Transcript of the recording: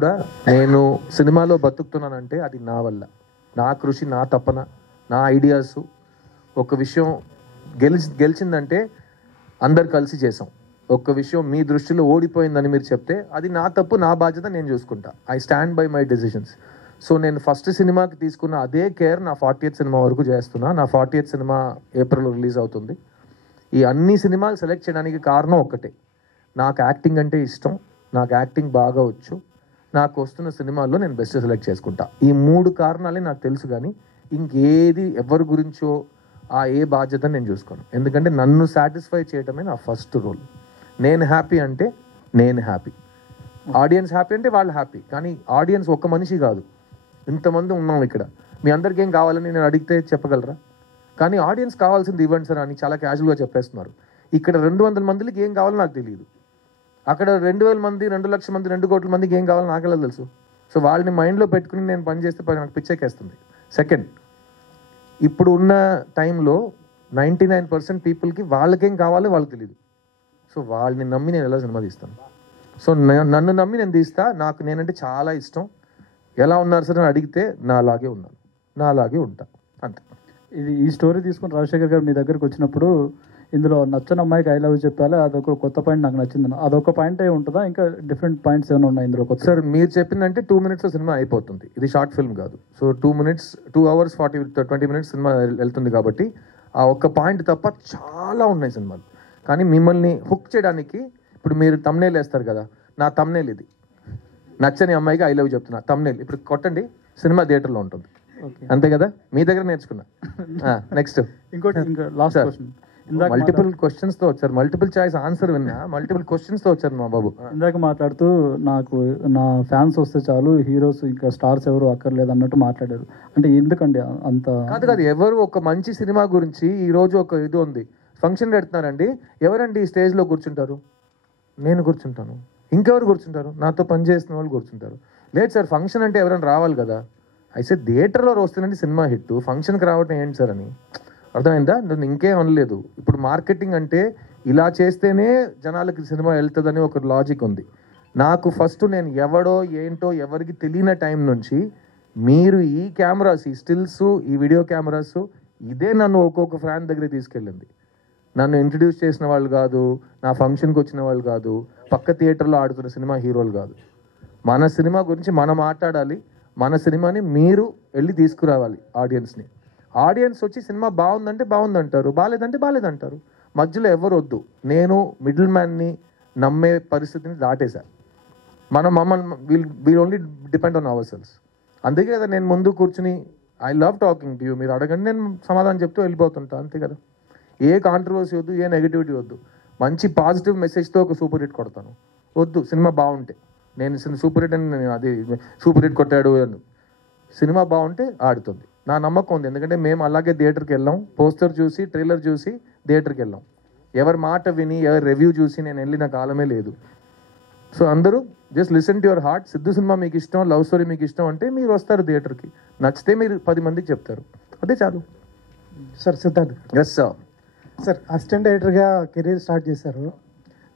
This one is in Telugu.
కూడా నేను సినిమాలో బతుకుతున్నానంటే అది నా వల్ల, నా కృషి, నా తపన, నా ఐడియాస్. ఒక విషయం గెలిచిందంటే అందరు కలిసి చేసాం. ఒక్క విషయం మీ దృష్టిలో ఓడిపోయిందని మీరు చెప్తే అది నా తప్పు, నా బాధ్యత, నేను చూసుకుంటా. I stand by my decisions. So నేను ఫస్ట్ సినిమాకి తీసుకున్న అదే కేర్ నా 40th సినిమా వరకు చేస్తున్నా. నా 40th సినిమా ఏప్రిల్లో రిలీజ్ అవుతుంది. ఈ అన్ని సినిమాలు సెలెక్ట్ చేయడానికి కారణం ఒక్కటే, నాకు యాక్టింగ్ అంటే ఇష్టం, నాకు యాక్టింగ్ బాగా వచ్చు, నాకు వస్తున్న సినిమాల్లో నేను బెస్ట్ సెలెక్ట్ చేసుకుంటా. ఈ 3 కారణాలే నాకు తెలుసు. కానీ ఇంకేది ఎవరి గురించో ఏ బాధ్యత నేను చూసుకోను. ఎందుకంటే నన్ను సాటిస్ఫై చేయడమే నా ఫస్ట్ రోల్. నేను హ్యాపీ అంటే నేను హ్యాపీ, ఆడియన్స్ హ్యాపీ అంటే వాళ్ళు హ్యాపీ. కానీ ఆడియన్స్ ఒక్క మనిషి కాదు, ఇంతమంది ఉన్నాం ఇక్కడ. మీ అందరికీ ఏం కావాలని నేను అడిగితే చెప్పగలరా? కానీ ఆడియన్స్ కావాల్సింది ఇవ్వండి సార్ అని చాలా క్యాజువల్గా చెప్పేస్తున్నారు. ఇక్కడ 200 మందికి ఏం కావాలో నాకు తెలియదు. అక్కడ 2000 మంది, 2 లక్షల మంది, 2 కోట్ల మందికి ఏం కావాలో నాకెలా తెలుసు? సో వాళ్ళని మైండ్లో పెట్టుకుని నేను పని చేస్తే నాకు పిచ్చెక్కేస్తుంది. సెకండ్, ఇప్పుడు ఉన్న టైంలో 99% పీపుల్కి వాళ్ళకేం కావాలో వాళ్ళకి తెలియదు. సో వాళ్ళని నమ్మి నేను ఎలా సినిమా తీస్తాను? సో నన్ను నమ్మి నేను తీస్తా. నాకు నేనంటే చాలా ఇష్టం. ఎలా ఉన్నారు సార్ అని అడిగితే నా అలాగే ఉన్నాను, నా అలాగే ఉంటా, అంతే. ఈ స్టోరీ తీసుకుని రాజశేఖర్ గారు మీ దగ్గరికి వచ్చినప్పుడు ఇందులో నచ్చని అమ్మాయికి ఐ లవ్ చెప్పాలి, అదొక కొత్త పాయింట్ నాకు నచ్చింది. అదొక పాయింట్ అయి ఉంటుందా, ఇంకా డిఫరెంట్ పాయింట్స్ ఏమైనా ఉన్నాయి ఇందులో కొత్త? సార్ మీరు చెప్పిందంటే 2 minutes సినిమా అయిపోతుంది. ఇది షార్ట్ ఫిల్మ్ కాదు. సో 2 hours 20 minutes సినిమా వెళ్తుంది. కాబట్టి ఆ ఒక్క పాయింట్ తప్ప చాలా ఉన్నాయి సినిమాలు. కానీ మిమ్మల్ని హుక్ చేయడానికి ఇప్పుడు మీరు తమ్నేల్ వేస్తారు కదా, నా తమ్నేల్ ఇది. నచ్చని అమ్మాయికి ఐ లవ్ చెప్తున్నా తమ్నేల్ ఇప్పుడు కొట్టండి, సినిమా థియేటర్లో ఉంటుంది. అంతే కదా, మీ దగ్గర నేర్చుకున్నా. నెక్స్ట్ ఇంకోటి, ఇంకా లాస్ట్ క్వశ్చన్. మల్టిపుల్ క్వశ్చన్స్ తో వచ్చారు, మల్టిపుల్ చాయిస్ ఆన్సర్ విన్నా, మల్టిపుల్ క్వశ్చన్స్ తో వచ్చారు మా బాబు. ఇందాక మాట్లాడుతూ నాకు నా ఫ్యాన్స్ వస్తే చాలు, హీరోస్ ఇంకా స్టార్స్ ఎవరు అక్కర్లేదు అన్నట్టు మాట్లాడారు. అంటే ఎందుకండి అంత? కాదు, ఎవరు ఒక మంచి సినిమా గురించి ఈ రోజు ఒక ఇది ఉంది, ఫంక్షన్ పెడుతున్నారండి, ఎవరండి ఈ స్టేజ్ లో కూర్చుంటారు? నేను కూర్చుంటాను. ఇంకెవరు కూర్చుంటారు? నాతో పనిచేసిన వాళ్ళు కూర్చుంటారు. లేదు సార్, ఫంక్షన్ అంటే ఎవరైనా రావాలి కదా. అయితే థియేటర్లో వస్తుందండి సినిమా హిట్, ఫంక్షన్కి రావటం ఏంటి సార్ అని. అర్థమైందా? నేను ఇంకేం అనలేదు. ఇప్పుడు మార్కెటింగ్ అంటే ఇలా చేస్తేనే జనాలకి సినిమా వెళ్తుందని ఒక లాజిక్ ఉంది. నాకు ఫస్ట్ నేను ఎవడో ఏంటో ఎవరికి తెలియని టైం నుంచి మీరు ఈ కెమెరాస్, ఈ స్టిల్స్, ఈ వీడియో కెమెరాస్, ఇదే నన్ను ఒక్కొక్క ఫ్యాన్ దగ్గర తీసుకెళ్ళింది. నన్ను ఇంట్రడ్యూస్ చేసిన వాళ్ళు కాదు, నా ఫంక్షన్కి వచ్చిన వాళ్ళు కాదు, పక్క థియేటర్లో ఆడుతున్న సినిమా హీరోలు కాదు. మన సినిమా గురించి మనం మాట్లాడాలి, మన సినిమాని మీరు వెళ్ళి తీసుకురావాలి ఆడియన్స్ని. ఆడియన్స్ వచ్చి సినిమా బాగుందంటే బాగుందంటారు, బాగాలేదంటే బాగాలేదంటారు. మధ్యలో ఎవరు వద్దు. నేను మిడిల్ మ్యాన్ని నమ్మే పరిస్థితిని దాటేశా. మమ్మల్ని wheel only depend on hour cells. అందుకే కదా నేను ముందు కూర్చుని I love talking to you, మీరు అడగండి, నేను సమాధానం చెప్తూ వెళ్ళిపోతుంటా. అంతే కదా. ఏ కాంట్రవర్సీ వద్దు, ఏ నెగిటివిటీ వద్దు. మంచి పాజిటివ్ మెసేజ్తో ఒక సూపర్ హిట్ కొడతాను. వద్దు, సినిమా బాగుంటే. నేను సూపర్ హిట్ అని నేను అది సూపర్ హిట్ కొట్టాడు అని, సినిమా బాగుంటే ఆడుతుంది. నా నమ్మకం ఉంది. ఎందుకంటే మేము అలాగే థియేటర్కి వెళ్ళాం, పోస్టర్ చూసి, ట్రైలర్ చూసి థియేటర్కి వెళ్ళాం. ఎవరి మాట విని, ఎవరి రివ్యూ చూసి నేను వెళ్ళిన కాలమే లేదు. సో అందరూ just listen to your heart. Siddhu cinema మీకు ఇష్టం, లవ్ స్టోరీ మీకు ఇష్టం అంటే మీరు వస్తారు థియేటర్కి. నచ్చితే మీరు 10 మందికి చెప్తారు, అదే చాలు. Sir Siddharth yes sir. Sir assistant డైరెక్టర్గా కెరీర్ స్టార్ట్ చేశారు.